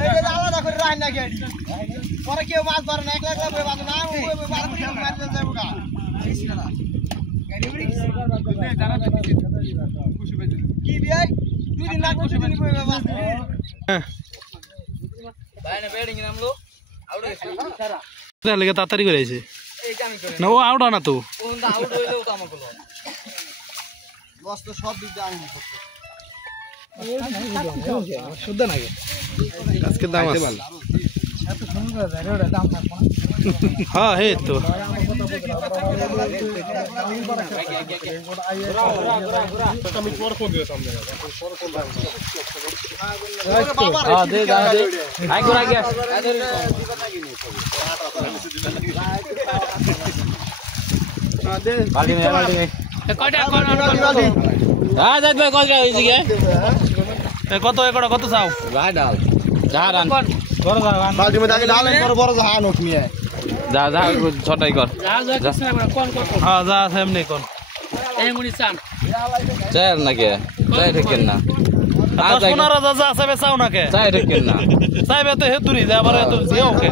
এই যে আলাদা করে রাখ না গেড়ি পরে কেউ মাছ ধরে না একলা একলা বাদ না ওই 12 করে মার দেন যাবো গা কি বিয়াই দুই দিন না খুশি দিন কই বাবা ভাই না বেডিং নামলো আউট হইছে সারা তাহলে তাড়াতাড়ি করে আইছে এই কামি করে না ও আউট না তো কোন দা আউট হইলেও তো আমাকে লস তো সব দিক দিয়ে আনবি শুদ্ধ নাকি আজকে দাম আছে এত সুন্দর জায়গা দাম থাকবে হ্যাঁ হে তো আমি পর কোন দিয়ে সামনে হ্যাঁ দে দে আই করে গিয়া বালতি মে কয়টা হ্যাঁ যাই ভাই কয়টা হইছে কি কত একড়া কত চাও ভাই ডাল যা রান বড় রান বালতি মে আগে ডালেন বড় বড় জাহান উঠ মিয়া যা যা ছটাই কর যা কোন কত হ্যাঁ যা এমনি কোন এই মুনি চান চার নাকি চাই ঠিকেন না আজ 15 যা যা সবে চাও নাকি চাই ঠিকেন না চাইবে তো হেতুরি যা আবার এত জিও কে